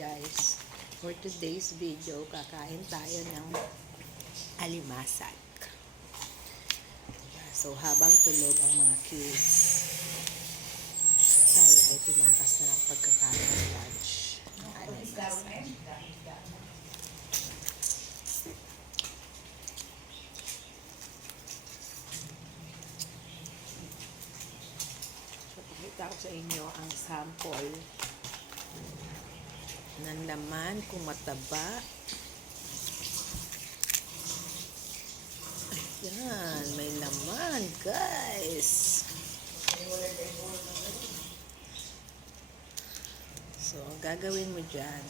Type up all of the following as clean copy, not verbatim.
guys, for today's video, kakain tayo ng alimasag. So habang tulog ang mga kids, tayo ay tumakas na ng pagkakain ng lunch ng alimasag. So pakita ko sa inyo ang sample ng laman kung mataba. Ayan, may laman guys. So ang gagawin mo dyan,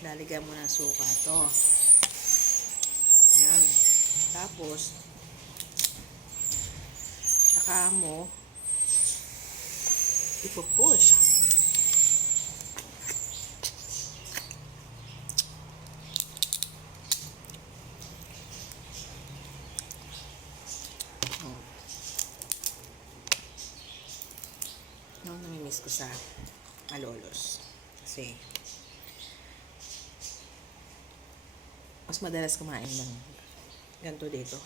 lalagyan mo ng suka to. Ayan. Tapos saka mo ipupush. Namimiss ko sa Malolos kasi mas madalas kumain ng ganito dito.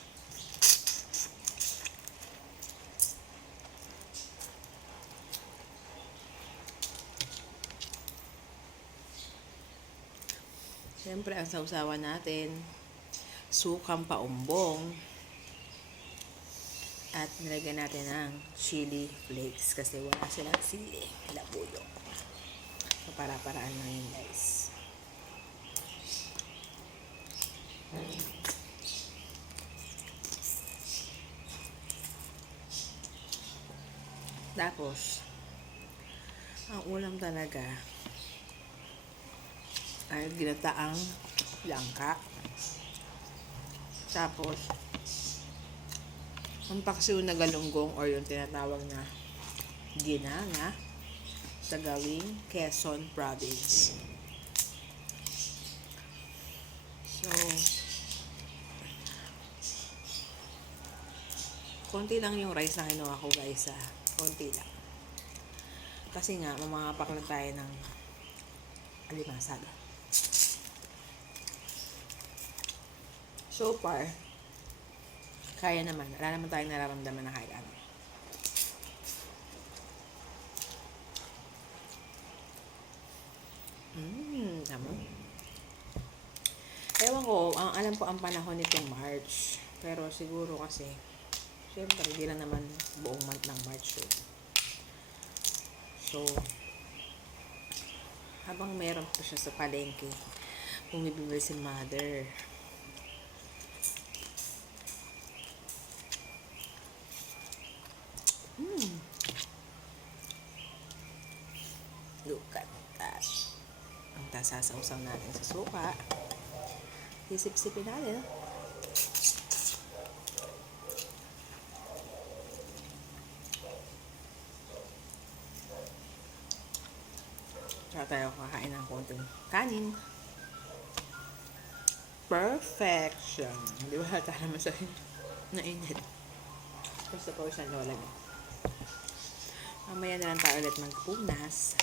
Siyempre ang sausawan natin, sukang paumbong, at nilagyan natin ng chili flakes kasi wala silang sili, labuyo. So para-paraan lang yun guys. Tapos ang ulam talaga ay ginataang langka. Tapos ang paksiw na galunggong or yung tinatawag na ginanga sa gawing Quezon Province. So konti lang yung rice na kinuha ko guys, konti lang. Kasi nga mamapak lang tayo ng alimasag. So far kaya naman. Wala naman tayong nararamdaman na kahit ano. Tama. Ewan ko, alam ko ang panahon nitong March. Pero siguro kasi, syempre, hindi lang naman buong month ng March. So, habang meron po siya sa palengke, bumibili si mother. Look at that. Ang tasasawsaw natin sa suka. Sisip-sipin natin. Saka tayo kakain ng konting kanin. Perfection. Di ba hata naman sa nainit. Basta po isang lola niya. Mamaya na lang tayo ulit magpunas.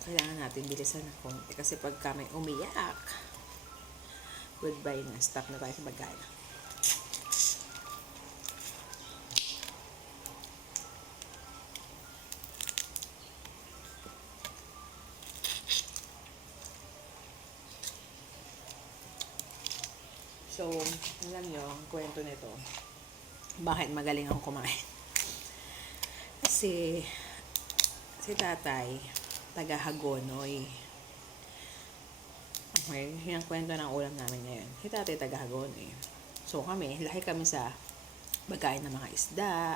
Kailangan natin bilisan ng konti kasi pagka may umiyak, goodbye na, stop na tayo sa pagkain. So, alam nyo, ang kwento nito, bakit magaling akong kumain? Kasi si tatay taga Hagonoy. Okay, yung kwento ng ulam namin ngayon. Si tatay taga Hagonoy. So kami, lahi kami sa pagkain ng mga isda,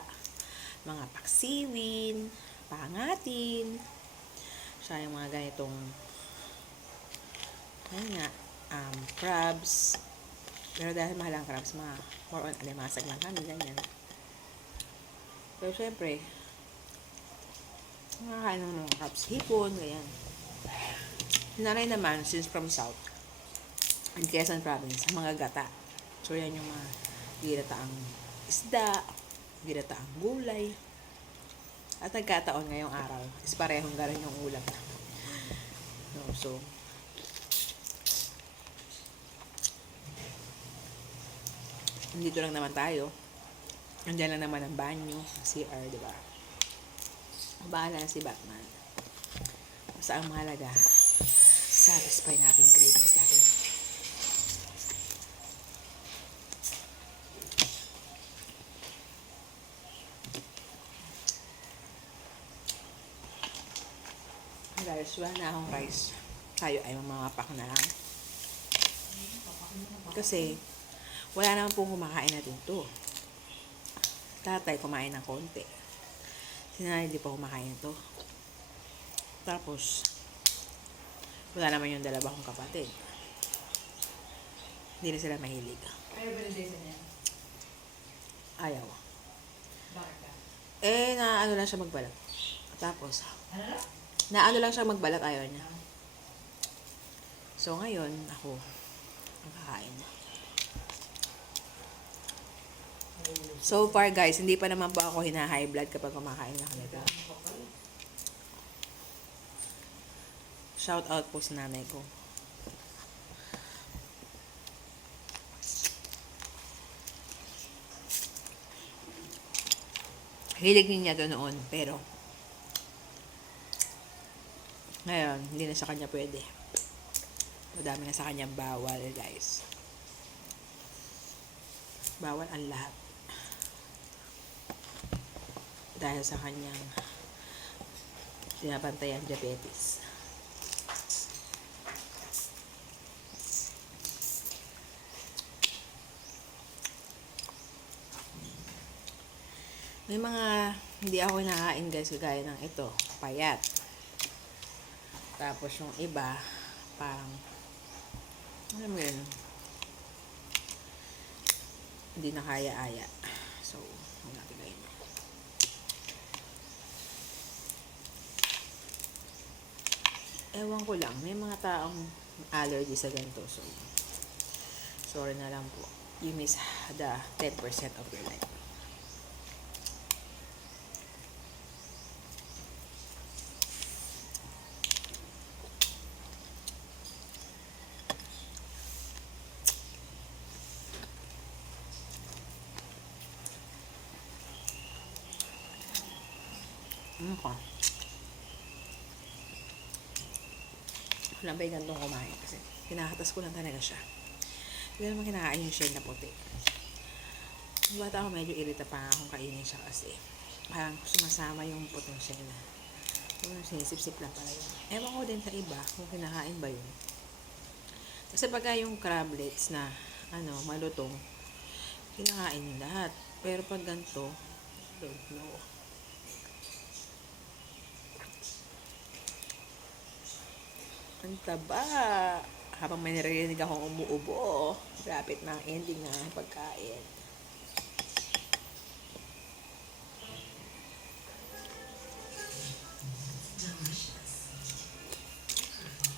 mga paksiwin, pangatin, siya yung mga ganitong crabs. Pero dahil mahal ang crabs, more on alimasag lang kami, ganyan. Pero syempre, nakakain ng mga crabs, hipon, ganyan. Nanay naman, since from South, in Quezon Province, mga gata. So, yan yung mga ginataang isda, ginataang gulay, At nagkataon ngayong araw is parehong galing yung ulam. No, so, nandito lang naman tayo. Nandiyan lang naman ang banyo, CR, di ba? Bahala na si Batman. Basta ang mahalaga, satisfy natin cravings natin. Guys, wala na akong rice. Tayo ay mamapak na lang. Kasi, wala naman pong kumakain natin to. Tatay kumain ng konti. Si nanay di pa kumakain ito. Tapos, wala naman yung dalawa kong kapatid. Hindi na sila mahilig. Ayaw ba na Jason yan? Ayaw. Bakit ka? Naano lang siya magbalat. Tapos, Ano na? naano lang siya magbalat, ayaw niya. So, ngayon, ako, ang kakain. So far, guys, hindi pa naman po ako hina-high blood kapag kumakain na nito. Shout out po sa nanay ko. Hilig niya to noon, pero ngayon, hindi na sa kanya pwede. Madami na sa kanya bawal, guys. Bawal ang lahat. Dahil sa kanyang sinabantayang diabetes. May mga hindi ako kinakain, guys, kagaya ng ito, payat. Tapos yung iba, parang, alam mo yun, hindi na kaya-aya. So, huwag natin gawin. Ewan ko lang, may mga taong allergy sa ganito. So, sorry na lang po. You miss the 10% of your life. Ano ka? Wala ba yung gantong kumain kasi kinakatas ko lang talaga siya. Hindi naman kinakain yung shell na puti. Yung bata ako medyo irita pa akong kainin siya kasi parang sumasama yung putong shell na. Yung sinisip-sip lang pala yun. Ewan ko din sa iba kung kinakain ba yun. Kasi pagka yung crablets na malutong, kinakain yung lahat. Pero pag ganito, don't know. Ang taba. Habang may naririnig akong umuubo, rapid na ang ending ng pagkain.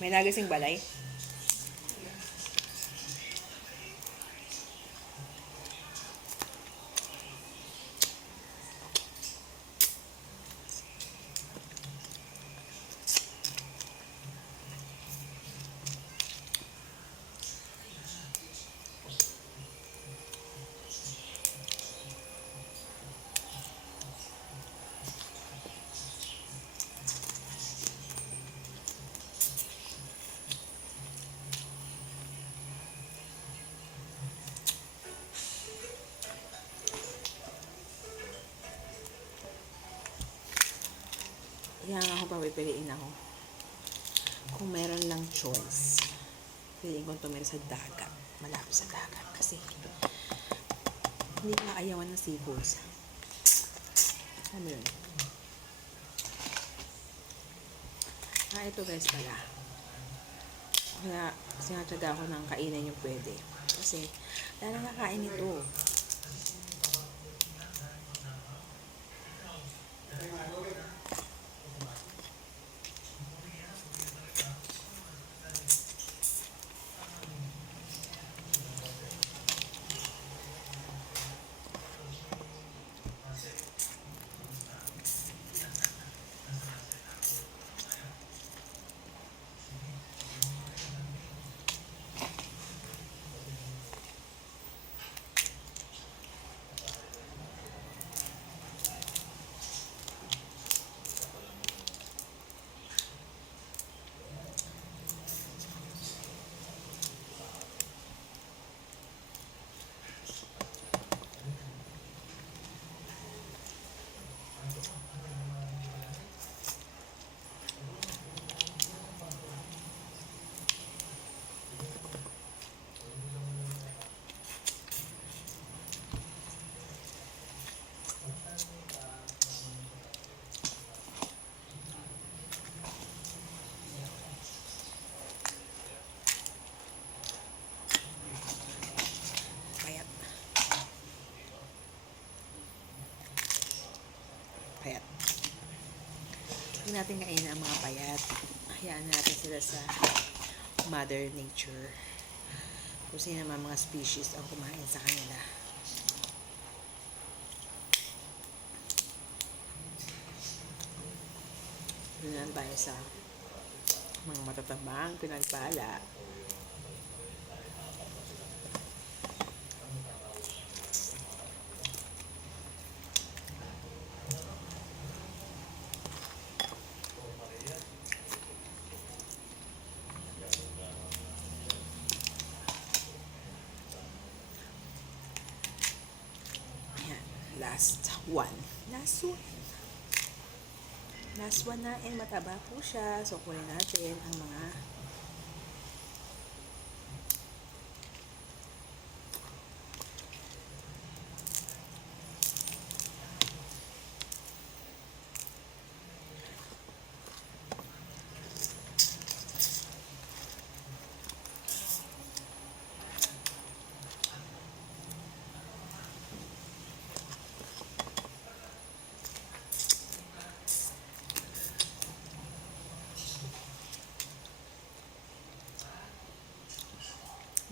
May nagising balay. Kaya nga ako papipiliin ako. Kung meron lang choice, piliin kong tumira sa dagat. Malapit sa dagat. Kasi hindi ka ayawan ng seafoods. Ano yun? Ito guys pala. Kaya sinatsaga ako ng kainin yung pwede. Kasi wala nang kakain ito. Payat. Payat. Huwag natin kainin ang mga payat. Hayaan natin sila sa Mother Nature. Kung sino naman mga species ang kumain sa kanila. Doon lang tayo sa mga matatabang pinagpala. Ayan, last one. Last one. Last one na, and mataba po siya. So, kunin natin ang mga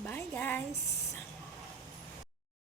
bye guys!